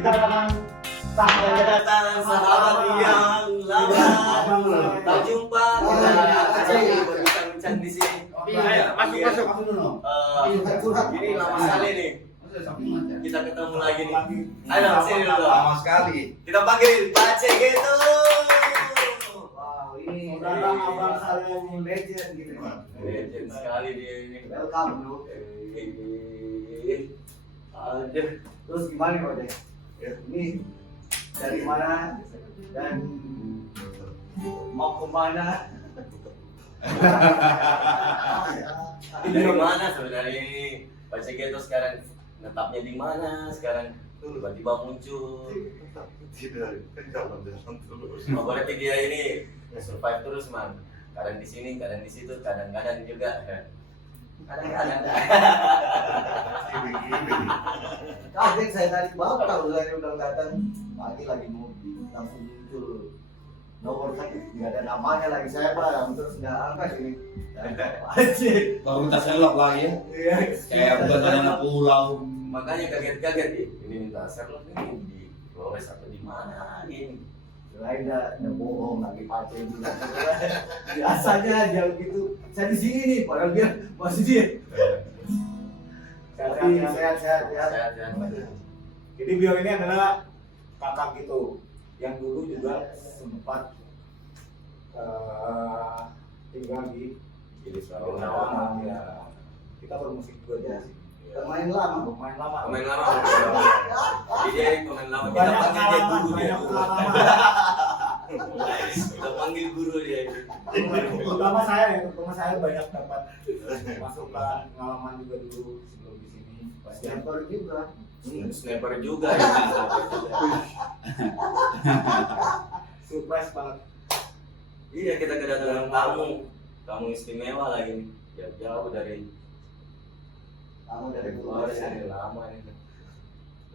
kita kedatangan sahabat yang lama. Tak jumpa, kita berbincang-bincang di sini. Masuk dulu. Ini lama sekali nih. Kita ketemu lagi nih. Ayo sini dulu. Lama sekali. Kita panggil Pak C gitu. Wow, ini orang abang saya ini legend gitu. Legend sekali dia ini. Welcome bro. Aduh. Terus gimana Pak Dek? Ini dari mana dan mau kemana? Ini dari mana sebenarnya ini? Pak C gitu sekarang netapnya di mana? Sekarang tiba-tiba muncul. Oh, berarti dia ini survive terus man. Kadang di sini, kadang di situ, kadang-kadang juga. Kadang-kadang. Kaget saya tadi bapak saya udah datang pagi lagi ngopi langsung muncul nomor satu nggak ada namanya lagi saya pak terus nggak angkat ini. Anjir. Baru kita selok lagi ya. Iya. Kayak bukan anak pulau. Makanya kaget-kaget nih. Ini minta Sherlock ini di Flores atau di mana ini? Lain dah bohong lagi pakai juga. Biasanya dia begitu. Saya di sini nih, padahal dia masih dia. Sehat. Sehat ya. Jadi beliau ini adalah kakak gitu yang dulu juga sempat tinggal di Jadi Karawang ya. Kita bermusik juga aja sih. Pemain lama. Pemain lama. Pemain lama. Jadi dia pemain lama. Kita panggil dia guru dia. Kita panggil guru dia. Terutama saya banyak dapat masukan pengalaman juga dulu sebelum di sini. Pasti Sniper juga. Sniper juga ya. surprise banget. Iya kita kedatangan tamu istimewa lagi nih. Jauh dari Kamu dari Flores Flores ini lama ini.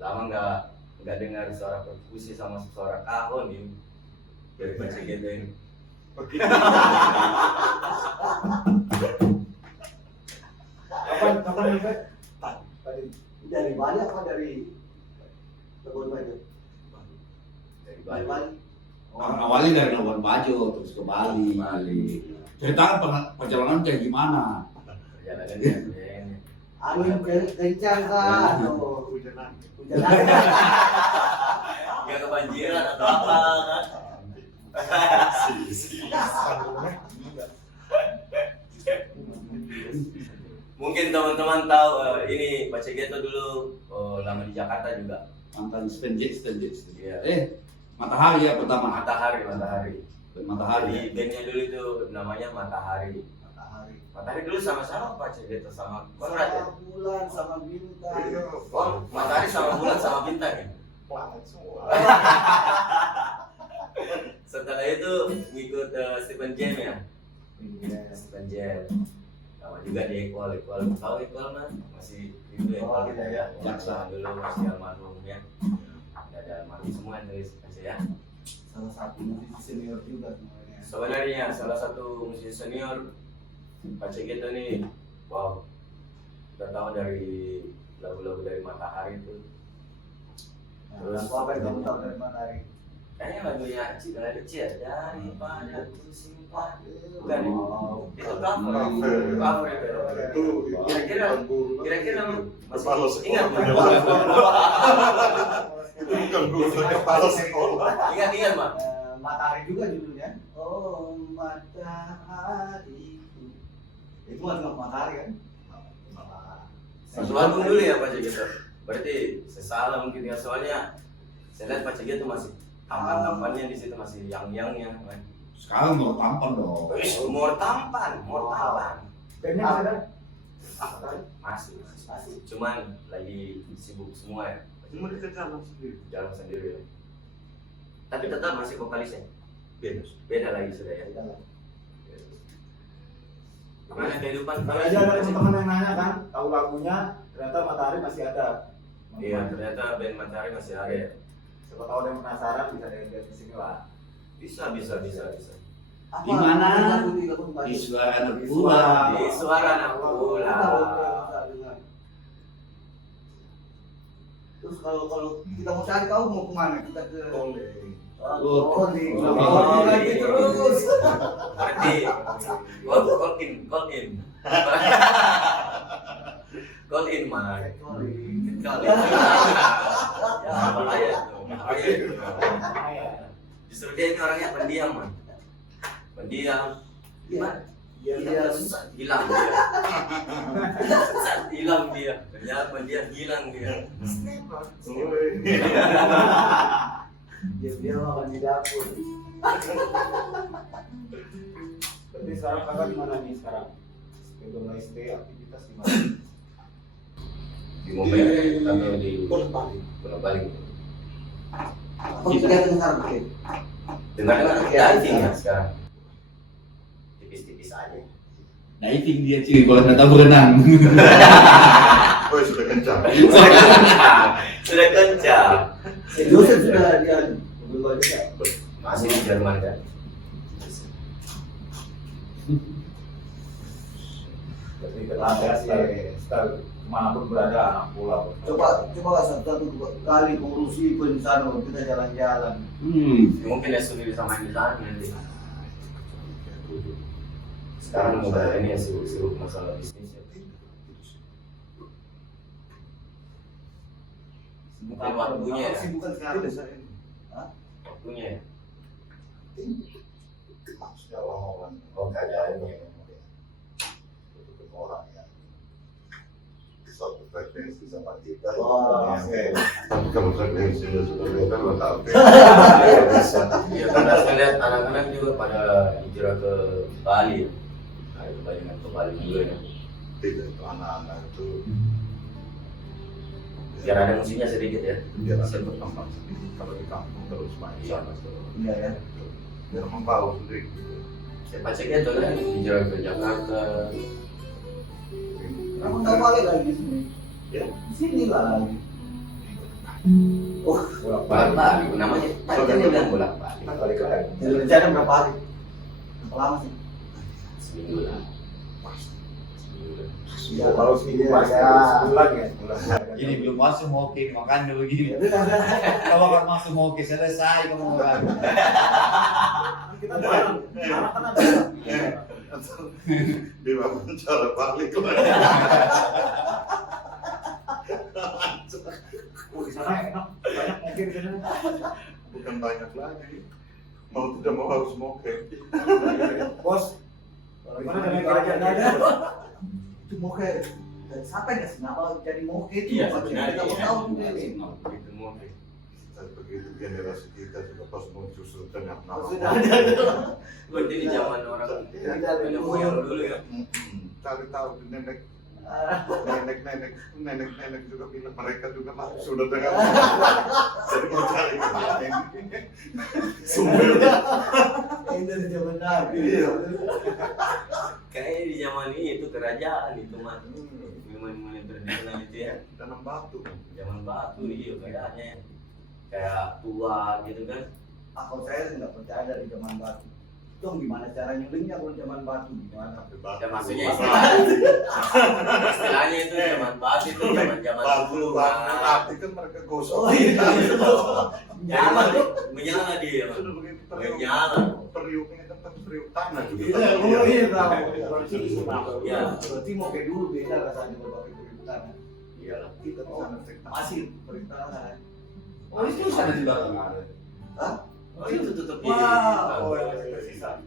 Lama nggak dengar suara perkusi sama suara kahon ini. Dari baca gitu ini. Kapan nih Pak? Tadi dari Bali apa dari Labuan Bajo? Dari Bali. Bali. Awalnya dari Labuan Bajo terus ke Bali. Ceritakan perjalanan kayak gimana? Perjalanan dia ini. Angin kencang kan? Hujanan. Nggak kebanjiran atau apa kan? Mungkin teman-teman tahu ini Pak Cegeto dulu lama di Jakarta juga. Mantan Stenjet. Iya. Matahari ya pertama. Matahari. Matahari. Jadi bandnya dulu itu namanya Matahari. Matahari dulu sama-sama Pak Cegeto sama Konrad ya. Sama bulan sama bintang. Oh, Matahari sama bulan sama bintang ya. Planet semua. Setelah itu ngikut Stephen Jam ya. Stephen Jam. Sama juga di Equal. Tahu Equal mah? Masih itu Equal kita ya. Jaksa. Dulu masih almarhum ya. Ada almarhum semua dari saya ya. Salah satu musisi senior juga sebenarnya. Sebenarnya salah satu musisi senior Pak Cegeto nih, wow, kita tahu dari lagu-lagu dari Matahari itu. Terus apa yang kamu tahu dari Matahari? Kayaknya lagunya Citra Kecil daripada ku simpan. Bukan itu cover itu. Kira-kira masih ingat ingat Mak? Matahari juga judulnya. Oh matahari. Itu masuk matahari kan? Satu album dulu ya Pak Cegeto. Berarti sesalah mungkin ya soalnya saya lihat Pak Cegeto masih tampan-tampannya di situ masih yang-yangnya. Sekarang mau tampan dong. Umur tampan. Bandnya ada? Masih. Cuman lagi sibuk semua ya. Cuma jalan sendiri ya. Tapi tetap masih vokalisnya. Beda lagi sudah ya. Gimana kehidupan? Kalau aja ada teman-teman yang nanya kan, tahu lagunya, ternyata Matahari masih ada. Iya, ternyata band Matahari masih ada ya. Siapa tahu ada yang penasaran bisa lihat di sini lah. Bisa. Apa? Di mana? Lagu Di suara anak Di pula. Di suara anak pula. Terus Terus kalau kita mau cari kau mau kemana? Kita ke Calling. lagi terus. Berarti call in. Call in mah. Call in. Ya bahaya tuh. Bahaya itu. Justru dia ini orangnya pendiam man. Pendiam. Gimana? Iya. Hilang dia. Hilang dia. Ternyata dia hilang dia. Dia makan di dapur. Berarti sekarang kakak di mana nih sekarang? Udah mulai stay aktivitas di mana? Di mobil atau di bolak balik. Apa kita dengar Bang? Dengar diving ya sekarang. Tipis-tipis aja. Diving dia cuy, kalau nggak tahu berenang. Oh, sudah kencang. Sudah kencang. Joseph sudah dia belum aja. Masih di Jerman kan. Berarti kita start kemanapun berada anak pulau. Coba satu kali mengurusi bencana kita jalan-jalan. Mungkin ya sudah sama di sana nanti. Sekarang udah ini ya sibuk masalah bisnis ya. Bukan waktunya ya. Bukan sekali dasar ini. Waktunya ya. Maksudnya orang-orang Oh keadaannya. orang yang satu frekuensi sama kita. Wah, Tapi kalau frekuensinya sudah beda, lo tahu. Ya karena saya lihat anak-anak juga pada hijrah ke Bali. Nah, kebanyakan ke Bali juga ya. Tidak, itu anak-anak itu Biar ada musiknya sedikit ya. biar ada berkembang sedikit. Kalau di kampung terus main sana terus. iya ya. Biar membawa sedikit. Siapa cek itu kan hijrah ke Jakarta. Kamu nggak balik lagi sini? Ya. Di sini lagi. Oh, Bolak-balik namanya. Tadi kan dia bilang bolak-balik. Kita balik lagi. jadi rencana berapa hari? Berapa lama sih? Seminggu lah. Ya, kalau seminggu pas Iya. sebulan ya sebulan. Ini belum masuk mau oke, makanya begini. Kalau kan masuk mau oke selesai kamu kan. Kita bareng. Anak kan ada. Di wawancara balik Oh, di sana enak. Banyak mungkin di sana. bukan banyak lagi. Mau tidak mau harus moke. Bos, gimana dengan kerajaan ada? aja? Itu mau kayak siapa yang kasih nama jadi mau kayak itu? Iya, Pak? sebenarnya Kita mau iya. tahu juga ini. Begitu mungkin. Begitu generasi kita juga pas muncul sudah banyak nama. Sudah ada. Berarti di zaman orang nenek moyang dulu ya. Cari tahu di nenek juga bilang mereka juga sudah dengar. Jadi mau cari kemana ini? Sumbernya. Ini dari zaman Nabi. Iya. Kayaknya di zaman ini itu kerajaan itu mah. Minuman tradisional itu ya. Tanam batu. Zaman batu iya kayaknya. Kayak tua gitu kan. Kalau saya nggak percaya dari zaman batu. Itu gimana cara nyulingnya kalau zaman batu? Gimana? Ya maksudnya istilahnya itu zaman batu itu zaman Batu dulu. api kan mereka gosok. Oh iya. Nyala tuh, menyala dia. Sudah begitu Menyala. periuknya kan terus periuk tanah juga. Iya, oh iya tahu. Iya. Berarti mau kayak dulu beda rasanya kalau pakai perintah. Iya. Kita tuh sana masih perintah. Oh itu sana di belakang ada. Hah? Oh itu tutup di. Wah, Oh, ya, tersisa.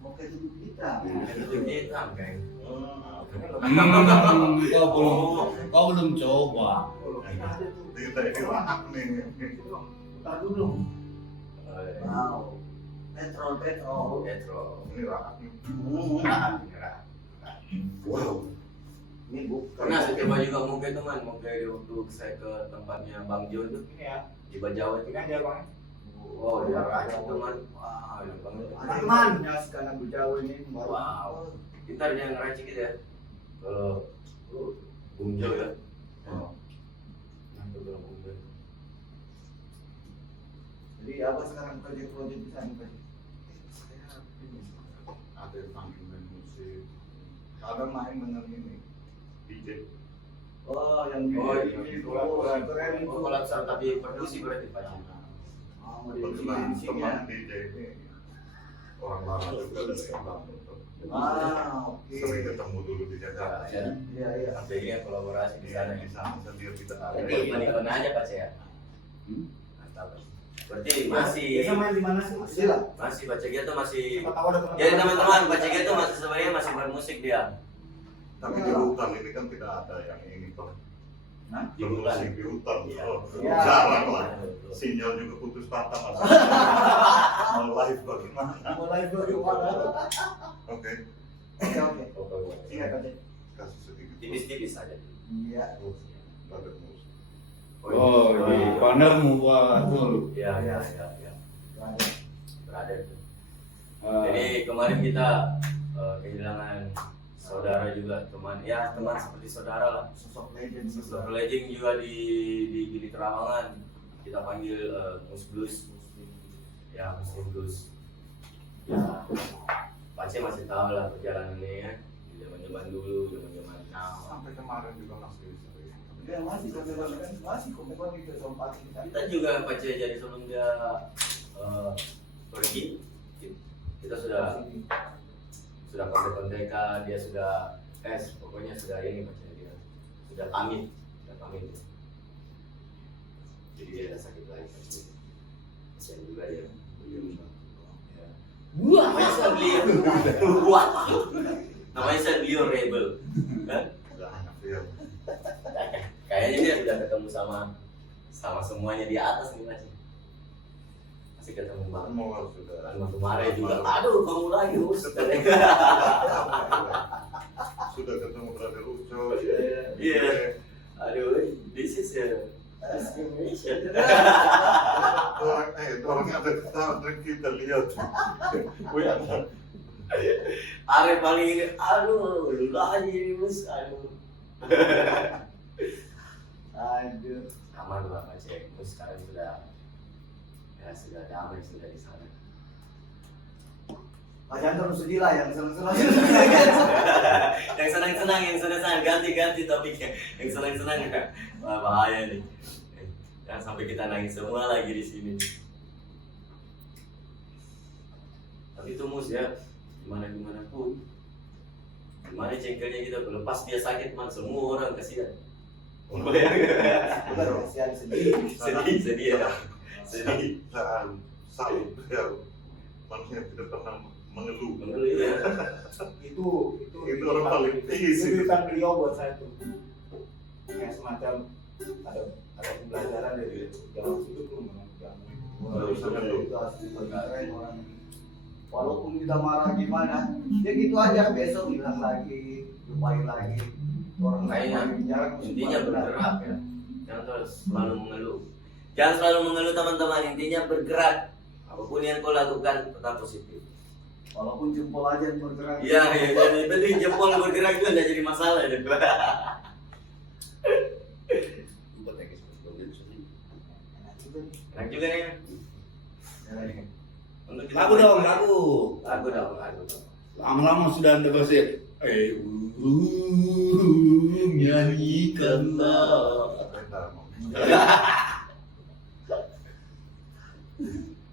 mau kayak dulu kita. Tutup di hitam kan. Kau belum coba. Kita ini anak nih. Bentar dulu. Wow. Petrol. Petro. Ini anak nih. Hmm. Wow. Ini bukan. Pernah saya coba juga mungkin teman, mungkin waktu saya ke tempatnya Bang Jo itu Ini ya, di Bajawa itu. ini aja bang. Wow, dia rajin teman. Wah, enak banget. Aman ya sekarang berjauh ini. Wow. Pintar dia ngeracik gitu ya. Kalau Bung Jo ya. Oh. Nah, itu kalau Bung Jo. Jadi apa sekarang proyek-proyek di sana? Saya ini ada yang panggil main musik. Ada main dengan ini DJ. Oh, yang Oh, ini keren itu. kolab tapi produksi berarti Pak. Ah, mau Kebetulan dibikin-bikinnya. teman DJ ini orang lama juga dari Bandung tuh. Ah, oke. Sering ketemu dulu di Jakarta. Ya. Iya, iya. Jadinya kolaborasi di sana. Di sana sendiri kita Berarti event aja Pak ya. Mantap. Berarti masih Biasa main di mana sih? Masih lah. masih Pak Cegil tuh masih. Siapa tahu ada Jadi teman-teman Pak Cegil tuh masih sebenarnya masih bermusik dia. Tapi di hutan ini kan tidak ada yang ini toh. Nah, di hutan. Bermusik di hutan. Iya. Oh, Iya. jarang lah. Sinyal juga putus patah mas. Mau live bagaimana? mulai bagaimana? Oke, Oke, oke. Ingat aja. kasih sedikit. Tipis-tipis saja. Iya. Ada musik. Oh, di panermu betul. Iya, Iya. iya, iya. Ada. Berada tuh. Ah, Jadi kemarin kita kehilangan saudara juga, teman seperti saudara lah. Sosok legend Sosok legend juga di Gili Trawangan. Kita panggil Mus Blues. Ya, Mus Blues. Ya, Pace masih tahu lah perjalanannya ya. Di zaman-zaman dulu, zaman-zaman now. Sampai kemarin juga masih sering. Dia masih komitmen kan masih komitmen itu sempat kita. Kita juga Pace jadi sebelum dia pergi, kita sudah kontek-kontekan, dia sudah pokoknya sudah ini Pace, dia sudah pamit. Jadi dia ada sakit lagi Pace. Kasihan juga dia. Ya. Namanya saya beliau. Wah. Namanya saya beliau Rebel. Kan? Udah anak dia. Kayaknya dia sudah ketemu sama semuanya di atas nih Mas. Masih ketemu Bang. Semua sudah. Bang kemarin juga. Aduh, kamu lagi Us. Sudah ketemu Brother Uco. Iya. Aduh, this is discrimination. Orang ada ketawa dan kita lihat. Wih, Are paling ini, aduh, lu lagi Us. Aduh. Aduh. Aman lah Pak Cek. Us sekarang sudah damai sudah di sana. Mas Jantan sedih lah yang senang-senang. Yang senang-senang ganti topiknya. Yang senang-senang wah, bahaya nih. Jangan sampai kita nangis semua lagi di sini. Tapi itu Mus ya, gimana pun, gimana cengkelnya kita lepas dia sakit man semua orang kasihan. Bukan kasihan sedih. Sedih ya. Sedih. salut ya. Manusia tidak pernah mengeluh. Menurut ya. Itu orang paling tinggi sih. Itu kan beliau buat saya tuh. Kayak semacam ada pembelajaran dari dalam hidup lu memang Itu asli keren orang. Walaupun kita marah gimana, dia gitu aja besok bilang lagi, lupain lagi. Orang Kayaknya intinya bergerak ya. Jangan terus selalu mengeluh. Jangan selalu mengeluh teman-teman, intinya bergerak. Apapun yang kau lakukan tetap positif. Walaupun jempol aja yang bergerak. Iya, jadi penting jempol bergerak itu tidak jadi masalah ya. Enak juga nih. Untuk kita Lagu dong, lagu. Lagu dong. Lama-lama sudah ada gosip. Nyanyikanlah.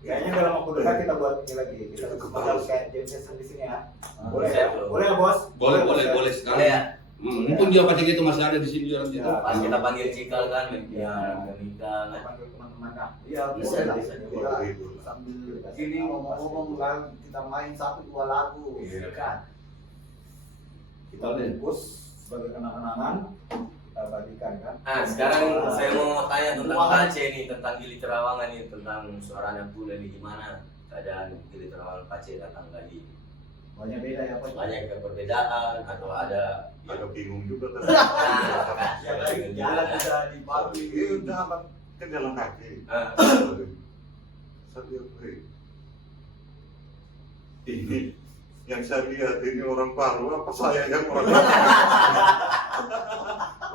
kayaknya dalam waktu dekat kita buat ini lagi. Kita bakal kayak jam session di sini ya. Boleh Siap, ya? Bro. Boleh nggak bos? Boleh Boleh sekali. ya. Mumpung dia pacek itu masih ada di sini orang itu. Ya, Pas kita panggil Cikal kan, Iya. menikah kan. Panggil teman-teman dah. Iya, Bisa, boleh lah. bisa. Kita sambil gini ngomong-ngomong kan, kita main 1-2 lagu. Iya. Kan? Kita bungkus sebagai kenang-kenangan, kita bagikan kan. Nah, sekarang saya mau tanya tentang Pace nih, tentang Gili Trawangan nih, tentang suara anak muda nih, gimana keadaan Gili Trawangan Pace datang lagi? Banyak beda ya Pak. Banyak perbedaan atau ada Agak bingung juga tadi. Jalan bisa dipagi. Jalan kan jalan kaki. Saya lihat, ini yang saya lihat ini orang baru apa saya yang orang baru?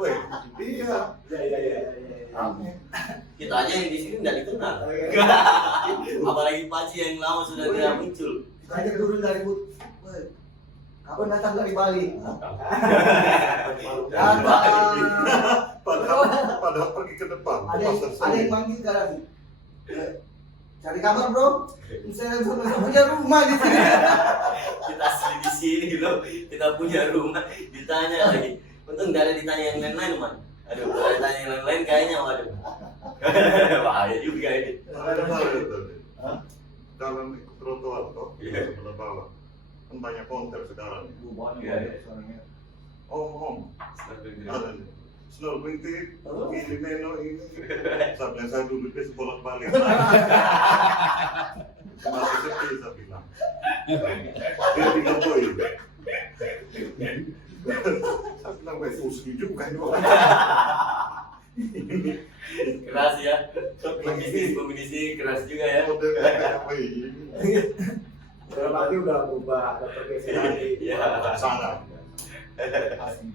Weh, iya. Iya. Aneh. kita aja yang di sini nggak dikenal. Apalagi Pace yang lama sudah tidak muncul. Kita aja turun dari but. Aku datang dari Bali. Padahal pergi ke depan. Ada yang manggil sekarang. Cari kamar bro. Saya punya rumah di sini. Kita asli di sini loh, kita punya rumah, ditanya lagi. Untung nggak ada ditanya yang lain-lain, man. Aduh, kalau ditanya yang lain-lain kayaknya, waduh. Bahaya juga ini. Ada bahaya tadi. Hah? Jalan di trotoar toh, Iya. sebelah bawah. Kan banyak konter sekarang. Banyak suaranya. Om. Ada nih. Snorkeling tip, ini meno ini. Sampai saya dulu ke sekolah balik. Masih sepi saya bilang. Dia bilang boy. Saya bilang wes usul juga ini. Keras ya, komunikasi keras juga ya. Model kayak boy. Dalam arti udah berubah, ada pergeseran di Iya. Sana. asli.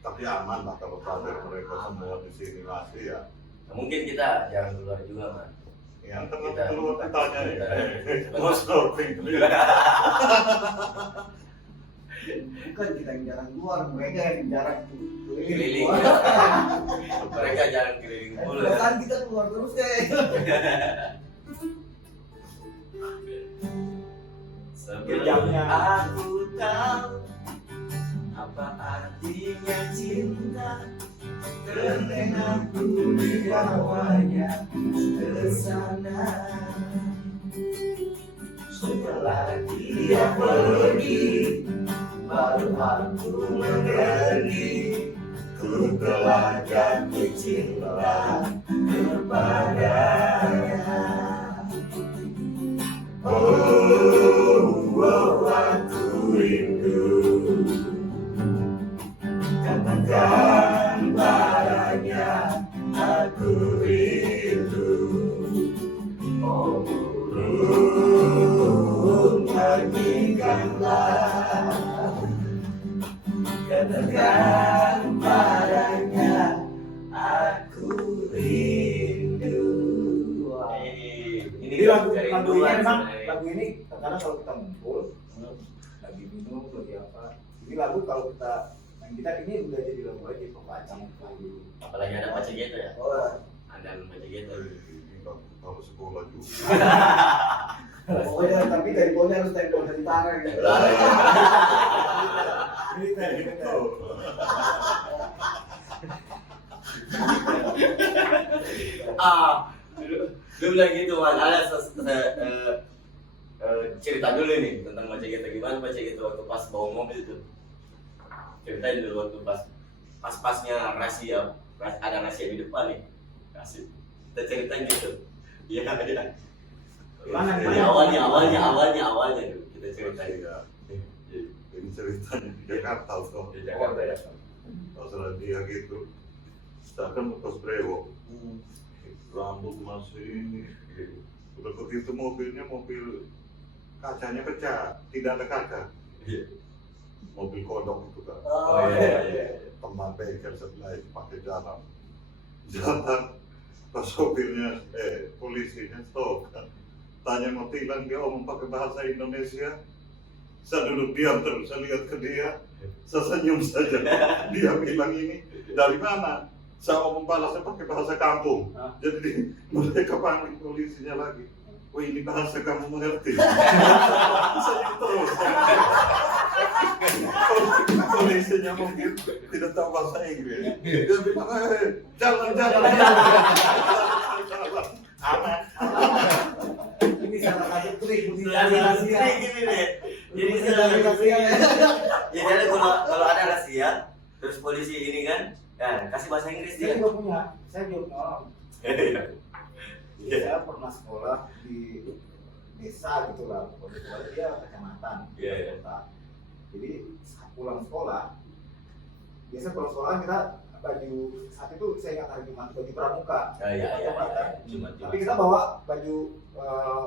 Tapi aman lah kalau kader mereka semua di sini masih ya. Nah, mungkin kita jangan keluar juga, man. Yang terlalu keluar ditanya ya. Mau Kita- snorkeling. Bukan kita yang jarang keluar, mereka yang jarang Keliling. Mereka jangan keliling mulu ya. Kan kita keluar terus deh. Sebelum aku tahu apa artinya cinta, terlena ku dibawanya ke sana. Setelah dia pergi, baru aku mengerti, ku telah jatuh cinta kepadanya. Oh, aku rindu, katakan padanya, aku rindu. Oh, burung nyanyikanlah, katakan padanya, aku rindu. Jadi lagu dari ini duluan memang sebenarnya. lagu ini kadang kalau kita ngumpul lagi minum lagi apa, ini lagu kalau kita main gitar ini udah jadi lagu aja pembaca lagu. Apalagi ada baca gitu ya, Oh, ada baca gitu. Kalau sekolah juga. pokoknya tapi dari bawahnya harus tempel tentara gitu. Militer, Gitu. Lu bilang gitu, man. Ada cerita dulu nih tentang baca gitu. Gimana baca gitu waktu pas bawa mobil itu? Ceritain dulu waktu pas-pasnya rahasia, ada rahasia di depan nih. Kasih kita ceritain gitu. Iya, iya. Mana, Ini Awalnya dulu kita ceritain. Ya. Ini ceritanya di Jakarta toh. Di Jakarta ya. Masalah dia gitu. Sedangkan kos brewo. Rambut masih ini. Udah begitu mobilnya mobil kacanya pecah, tidak ada kaca. Iya. Mobil kodok itu kan. Oh iya. Teman bengkel sebelah itu pakai jalan. Pas sopirnya, polisinya stop kan. Tanya mau tilang, dia omong pakai bahasa Indonesia. Saya duduk diam terus, saya lihat ke dia. Saya senyum saja. Dia bilang ini, dari mana? Saya omong balasnya pakai bahasa kampung. Jadi mereka panggil polisinya lagi. Wah ini bahasa kamu mengerti. Senyum terus. Polisinya mungkin tidak tahu bahasa Inggris. Dia bilang, jalan. Aman. Ini salah satu trik Jadi rahasia. gini deh. Jadi Dari rahasia. ya jadi kalau ada rahasia, terus polisi ini kan, kasih bahasa Inggris Saya dia. juga punya, saya juga punya orang. Iya. Saya pernah sekolah di desa gitu lah, pokoknya dia kecamatan, Iya, iya. kota. Jadi saat pulang sekolah, biasa pulang sekolah kita baju saat itu saya ingat hari Jumat baju pramuka. Iya. Cuma Cuma tapi kita bawa baju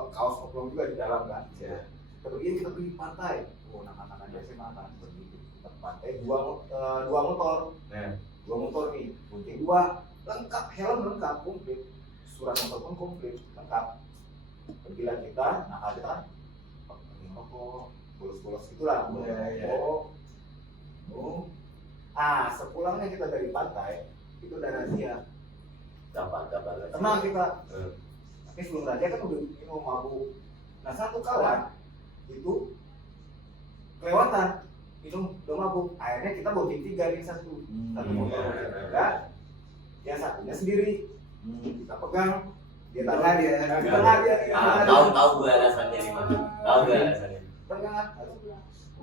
kaos oblong juga di dalam kan. Iya. Kita pergi pantai. Oh, anak-anak aja SMA kan pergi ke pantai dua motor. Nah, Dua motor nih, kunci dua, lengkap, helm lengkap, komplit, surat motor pun komplit, lengkap. Pergilah kita, nah kita rokok, bolos-bolos itulah. Iya. Oh. Sepulangnya kita dari pantai itu ada razia. Dapat. Tenang kita. Tapi sebelum razia kan udah minum mabuk. Nah satu kawan itu kelewatan minum udah mabuk. Akhirnya kita bocing 3 nih satu motor bocing 3, yang satunya sendiri. Kita pegang, dia Tengah dia. di tengah dia. Tahu gue alasannya di mana. Tahu gue alasannya. Tengah.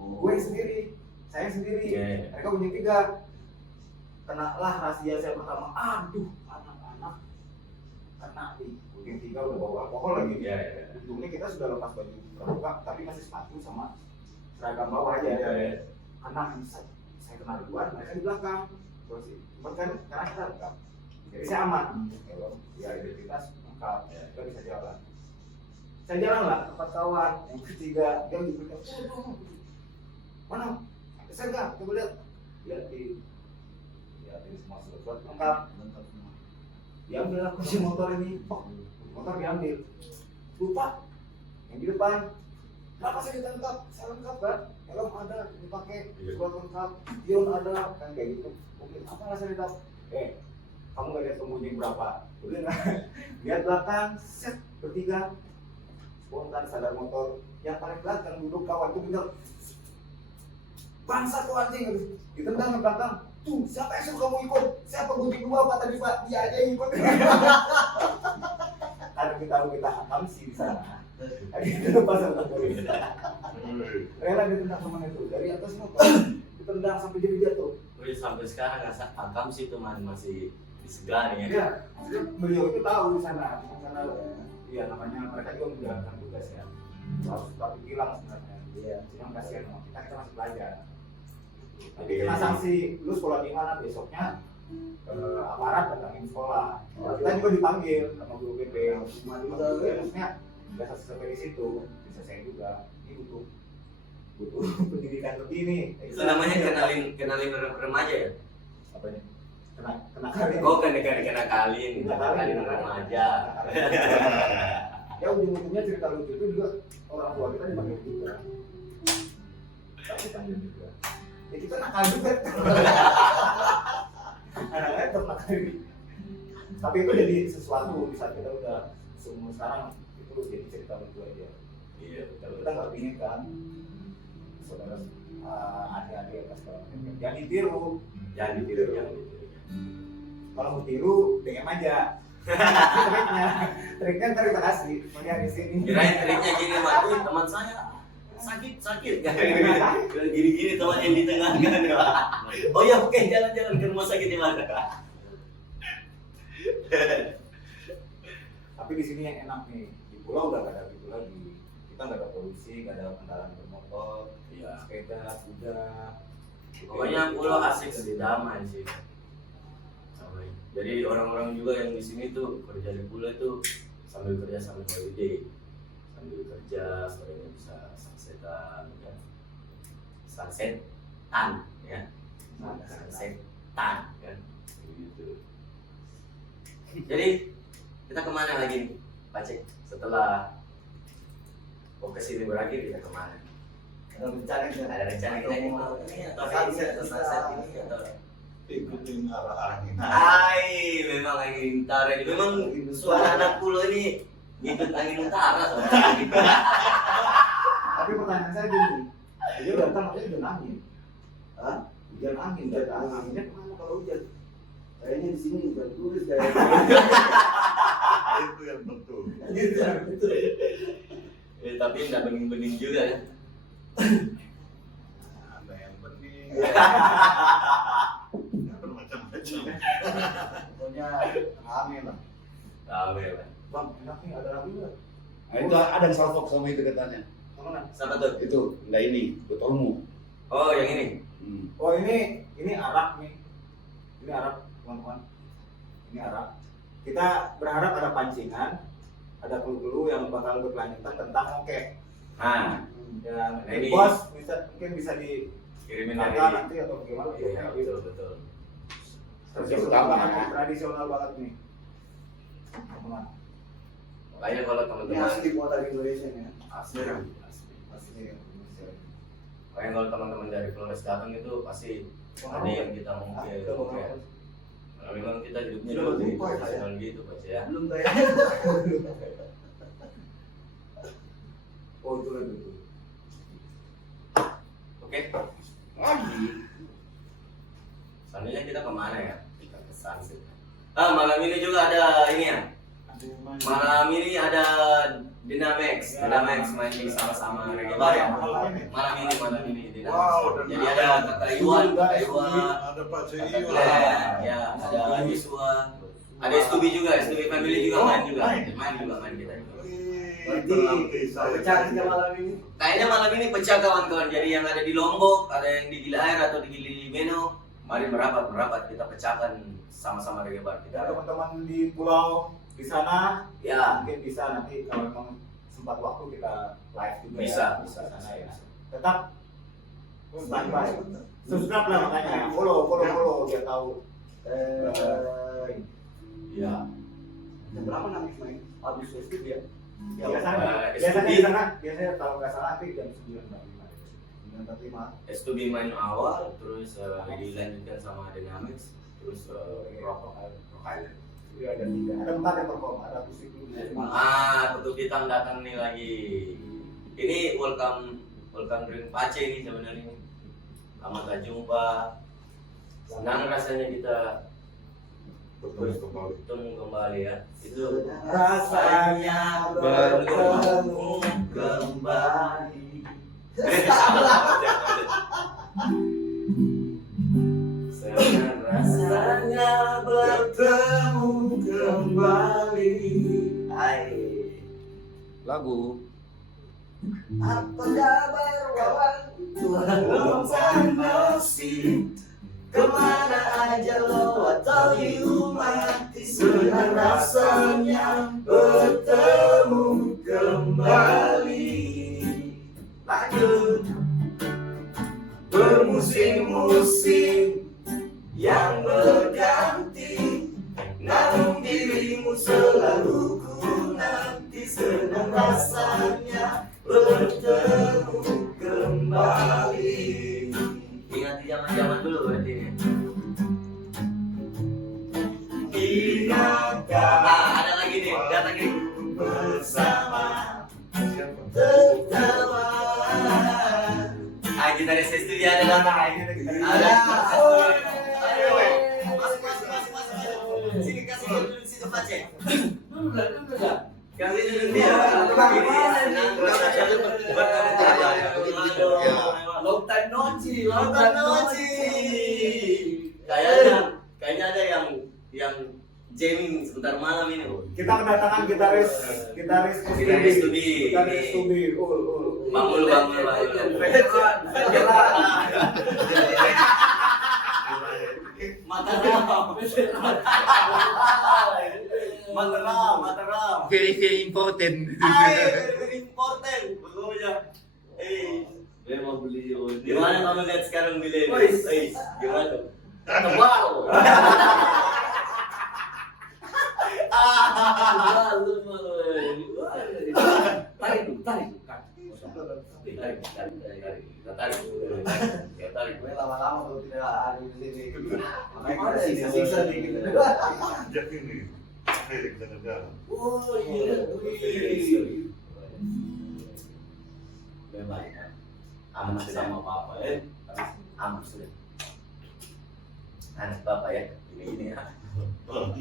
Gue sendiri, saya sendiri. Iya. Mereka punya 3. Kenalah rahasia saya pertama. Aduh, anak-anak kena nih. Yang 3 udah bawa alkohol lagi. Iya. Untungnya kita sudah lepas baju pramuka, tapi masih sepatu sama seragam bawah aja. Iya. Karena saya kena duluan, mereka di belakang. Terus cuma kan karena kita lengkap. Jadi saya aman. Ya identitas lengkap, kita bisa jalan. Saya jalan lah tempat kawan. Yang ketiga dia diberikan. Mana? Saya enggak, coba lihat. Lihatin semua surat lengkap. Diambil lah kunci motor ini. Motor diambil. Lupa yang di depan. Kenapa saya ditangkap? Saya lengkap kan? Helm ada, dipakai, surat lengkap, ion ada, kan kayak gitu. Mungkin apa nggak saya ditangkap? Kamu nggak lihat sembunyi berapa? Udah nggak? Lihat belakang, set bertiga. Spontan sadar motor. Yang paling belakang duduk kawan itu bilang, bangsa tuh anjing, ditendang ke belakang. Tuh, siapa yang suruh kamu ikut? Siapa gunting 2 Pak tadi Pak? Dia aja yang ikut. Karena kita hakam sih di sana. Akhirnya lepas sama polisi. Rela ditendang sama itu dari atas motor, ditendang sampai jadi jatuh. Sampai sekarang akam sih teman masih disegani ya. Iya, beliau itu tahu di sana karena ya namanya mereka juga menjalankan tugas ya. Harus tetap hilang sebenarnya. Iya, cuma kasihan sama kita masih belajar. Jadi kena sanksi, lu sekolah di mana besoknya? Aparat datangin sekolah. Kita juga dipanggil sama guru BP. Maksudnya nggak sampai di situ, bisa saya juga. Ini butuh pendidikan lebih nih. Itu namanya kenalin remaja ya? Apa ini? Kena kali. Oh kena kalin remaja. Ya ujung-ujungnya cerita lucu itu juga orang tua kita dipanggil juga. Tapi panggil juga. Ya kita nakal juga. Anak-anak tetap nakal. Tapi itu jadi sesuatu di saat kita udah seumur sekarang itu jadi cerita lucu aja. Iya. Kalau kita nggak pingin kan saudara adik-adik atas jangan ditiru. Kalau mau tiru DM aja. Triknya ntar kita kasih di sini. Kirain triknya gini Mak, teman saya sakit gini teman yang di tengah kan. Oh ya oke, jalan-jalan ke rumah sakit di mana? Tapi di sini yang enak nih, di pulau udah gak ada gitu lagi. Kita nggak ada polusi, nggak ada kendaraan bermotor, sepeda, kuda. Pokoknya pulau asik sih, damai sih. Jadi orang-orang juga yang di sini tuh kerja di pulau tuh sambil kerja sambil holiday, sambil kerja sorenya bisa sunsetan, ya. Sunsetan, ya. Sunsetan, kan? Gitu. Jadi kita kemana lagi nih, Pak Cek? Setelah podcast ini berakhir kita kemana? Ada rencana kita ini mau ini atau sunset ini atau Ikutin arah angin. Hai, memang angin utara ini. Memang suara anak pulau ini ngikut angin utara soalnya. Tapi pertanyaan saya gini, dia datang aja hujan angin. Hujan angin, anginnya kemana kalau hujan? Kayaknya di sini udah tulis kayak Itu yang betul. Gitu. Tapi nggak bening-bening juga ya. Ada yang bening. Macam-macam. pokoknya amin lah. Tahu ya, Pak. Bang, enak nih ada lagi nggak? Nah, itu ada yang salfok sama itu katanya. Mana? Siapa tuh? Itu, enggak ini, botolmu. Oh, yang ini. Oh ini arak nih. Ini arak teman-teman. Ini arak. Kita berharap ada pancingan, ada clue-clue yang bakal berkelanjutan tentang oke. Nah, Dan ini. bos mungkin bisa kirimin dikirimin dari nanti atau gimana? Iya, betul. Tradisional banget nih. Teman-teman. Makanya kalau Ini teman-teman asli buatan Indonesia ya. asli. Masih Indonesia. Makanya kalau teman-teman dari Flores datang itu pasti ada yang kita mungkin ya. Nah, memang kita hidupnya Belum lebih lupa ya, profesional gitu Pak ya. Belum kayak. Oh itu lagi itu. Oke. Lagi. Selanjutnya kita kemana ya? Kita ke Sunset. Malam ini juga ada ini ya. Malam ini ada Dynamax main di sama-sama Reggae Bar ya. Malam ini Dynamax. Wow, Jadi ada Kakak Iwan, Ada Pak Kakak Ceo. Glenn, ya, ada Yusua, ada Stubi juga, Stubi Family juga main juga main kita juga. Berarti pecah kita malam ini. Kayaknya malam ini pecah kawan-kawan. Jadi yang ada di Lombok, ada yang di Gili Air atau di Gili Beno, mari merapat kita pecahkan sama-sama Reggae Bar Dan kita. teman-teman di pulau di sana Ya, mungkin bisa nanti kalau memang sempat waktu kita live juga Bisa. ya di sana ya. Tetap standby. Subscribe lah makanya, follow biar tahu. ya. Jam berapa nanti main? Habis Facebook ya? Biasanya di sana biasanya kalau nggak salah nanti jam 9:45. 9:45. Stubi main awal, terus dilanjutkan sama Dynamics, terus Rock Island. Iya ada 3. Ada 4 yang perform, ada musik dulu. Kutub Hitam datang nih lagi. Ini welcome drink Pace ini sebenarnya. Lama tak jumpa. Senang rasanya kita bertemu kembali ya. Itu Rasanya bertemu kembali. Senang rasanya bertemu kembali. Lagu. Apa kabar kawan? Long time no see. Kemana aja lo atau you mati. Senang rasanya bertemu kembali. Lanjut. Bermusim-musim yang berganti, namun dirimu selalu ku nanti. Senang rasanya bertemu kembali. Ingat zaman-zaman dulu berarti ini. Ingatkan Ada lagi nih, datang nih. bersama Siapa? tertawa. Kita di studio ada datang. Ada. Ayo, masuk. Sini kasih dulu di situ Pace. Kasih dulu dia. Ini senang rasanya bertemu kembali. Long time no see. Kayaknya ada yang jamming sebentar malam ini. Kita kedatangan gitaris Stubi. Bangun. Mataram. Very important. Very important. Pokoknya. Memang beliau. Gimana kamu lihat sekarang beliau? Gimana? Tebal. Tarik. Gue lama-lama kalau tidak ada di sini. Makanya ada siksa nih gitu. Sejak ini, kita jalan. Oh iya. Memang aman sama papa ya. Aman sudah. Anak papa ya. Ini ya. Kalau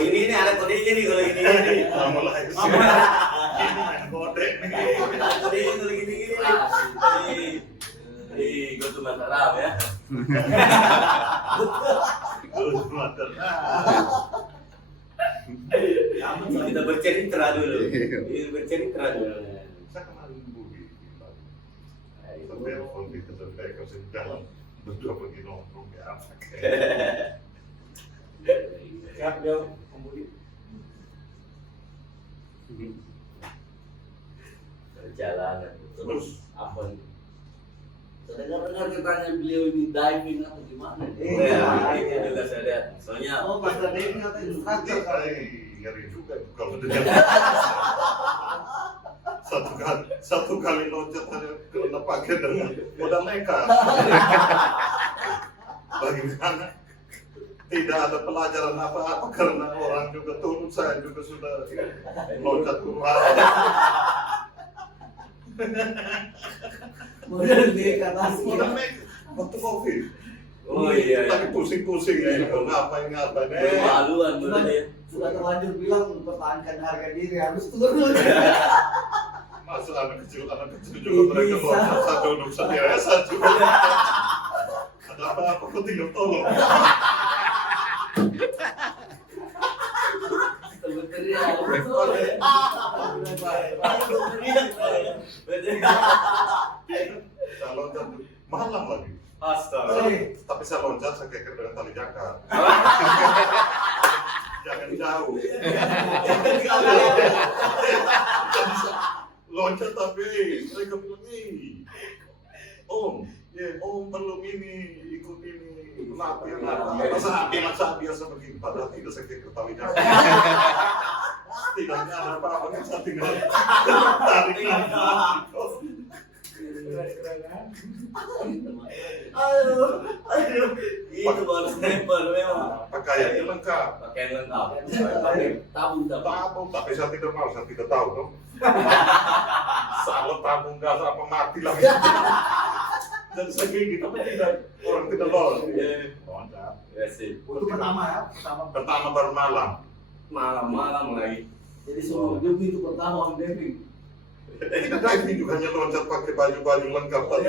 gini ini ada kodenya nih kalau gini ini. Lama lagi sih. Ini main kode nih. Ada kodenya kalau gini nih. Gue tuh Mataram ya. Terus mata. Kita bercerita dulu. Saya kemarin Budi. Telepon kita sampai ke jalan. Berdua pergi nongkrong ya. Siap dia Budi. Perjalanan Terus apa? Dengar katanya beliau ini diving atau gimana? Ya, itu juga saya lihat. Soalnya Oh, Pastor Devi atau instruktur kali. ngeri juga itu kalau dengan satu kali loncat hanya karena pakai dengan modal nekat. Bagaimana tidak ada pelajaran apa-apa karena orang juga turun, saya juga sudah loncat keluar. Modal nekat asli. Modal nekat waktu COVID. Oh iya. Tapi pusing-pusing ya, ngapain. Maluan bener ya. Sudah terlanjur bilang mempertahankan harga diri harus turun. Masa anak kecil juga mereka loncat, saya duduk sendiri saja. Ada apa-apa kok tinggal tolong. Saya loncat malam lagi. Astaga. Tapi saya loncat saya keker dengan tali jangkar. Jangan jauh. Loncat tapi mereka bilang Om belum ini ikut ini latihan apa? Masa biasa begini padahal tidak saya keker tali jangkar. Setidaknya ada apa-apa kan saya tinggal tarik lagi. Aduh. Itu baru sniper memang. Pakaiannya lengkap. Pakaian lengkap. Pakai tabung. Tabung, tapi saya tidak mau, saya tidak tahu dong. Salah tabung gas apa mati lagi. Dan saya gini, tapi tidak orang tidak lolos. Loncat. Ya sih. Itu pertama ya, Pertama baru malam. Malam lagi. Jadi semua demi itu pertama Om Devi. Kita diving juga hanya loncat pakai baju lengkap tadi.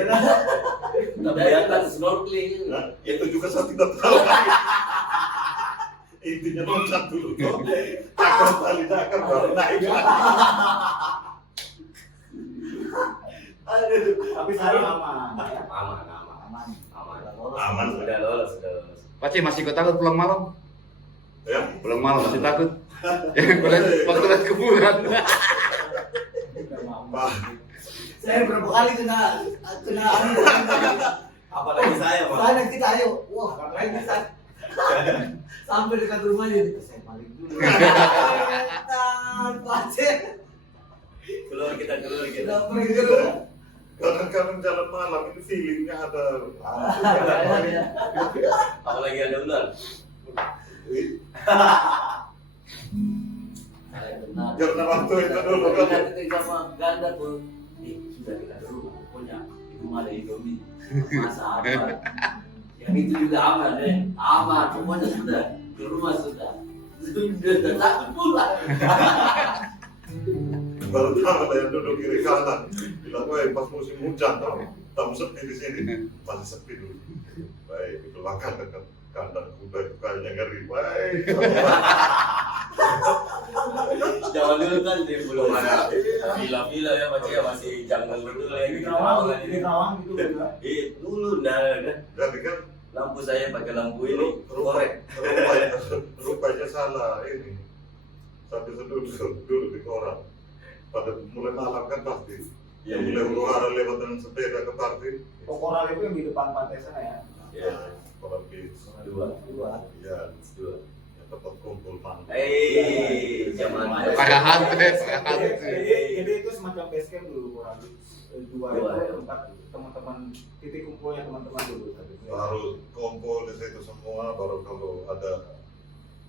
Tapi ya kan snorkeling. Nah, itu juga saya tidak tahu. Intinya loncat dulu. Akar tali akar baru naik. Aduh. tapi saya aman ya. Aman. Sudah lolos. Paci masih ikut takut pulang malam? Ya, Pulang malam masih takut? Waktu lihat kuburan. Pak. Saya berapa kali kena Apalagi saya, Pak. Sana kita ayo. Wah, ngapain kita? Sampai dekat rumahnya saya paling dulu. Pacet. Keluar kita. Udah pergi dulu. Kadang-kadang jalan malam itu feelingnya ada. Apalagi ada ular. Karena waktu itu dulu kan. Sama ganda tuh. Sudah kita dulu pokoknya itu ada Indomie. Masa apa? Yang itu juga aman deh. Aman, pokoknya sudah ke rumah sudah. Sudah takut pulang. Baru tahu ada yang duduk kiri kanan. Bilang, pas musim hujan tau, tamu sepi di sini. Masih sepi dulu. Baik, di belakang dekat kandang kuda itu kayaknya ngeri. Baik. Jangan dulu kan belum ada villa ya masih jungle dulu ya. Ini Karawang gitu ya. Dulu enggak. Jadi kan Lampu saya pakai lampu ini korek. rupanya salah ini. Sampai duduk di koran. Pada mulai malam kan pasti. Yang mulai huru-hara lewat dengan sepeda ke party. Koral itu yang di depan pantai sana ya. Ya. Koran beach. Dua. Ya, Dua. yang tempat kumpul pantai. Zaman Pakai hantu. Jadi itu semacam base camp dulu kurang lebih. Dua itu tempat teman-teman titik kumpulnya teman-teman dulu. Baru kumpul di situ semua, baru kalau ada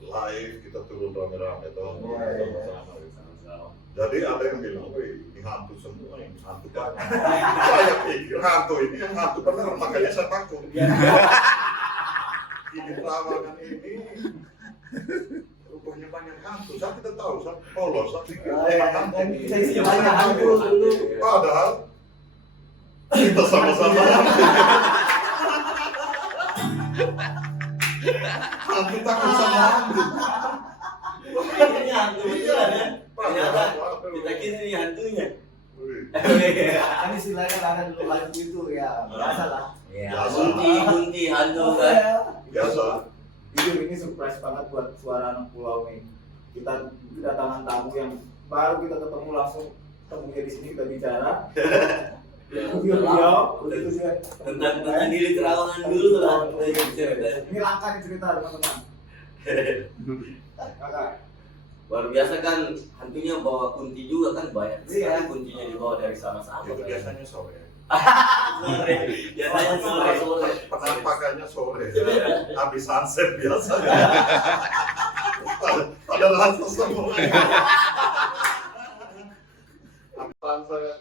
live kita turun rame-rame tuh. sama-sama. Jadi ada yang bilang, wih ini hantu semua, ini hantu banyak. Saya pikir hantu ini yang hantu benar, makanya saya takut. Ini perawangan ini rupanya banyak hantu. Saya tidak tahu, saya polos, saya pikir Banyak hantu dulu. padahal kita sama-sama hantu takut sama hantu. Ini hantu beneran ya. Ternyata kita kira ini hantunya. Kan istilahnya ada dulu hantu itu ya biasa lah. Ya, gunti hantu kan. Biasa. Ini surprise banget buat suara anak pulau nih. Kita kedatangan tamu yang baru kita ketemu langsung ketemunya di sini kita bicara. Beliau itu dia Tentang diri Terawangan dulu lah. Ini langka nih cerita teman-teman. Kakak, Luar biasa kan, hantunya bawa kunti juga kan, banyak sekali Iya. kuntinya dibawa dari sama-sama. Itu biasanya sore. Sore. Biasanya sore. Penampakannya sore. Habis sunset biasanya. Pada rasa semua. Apaan saya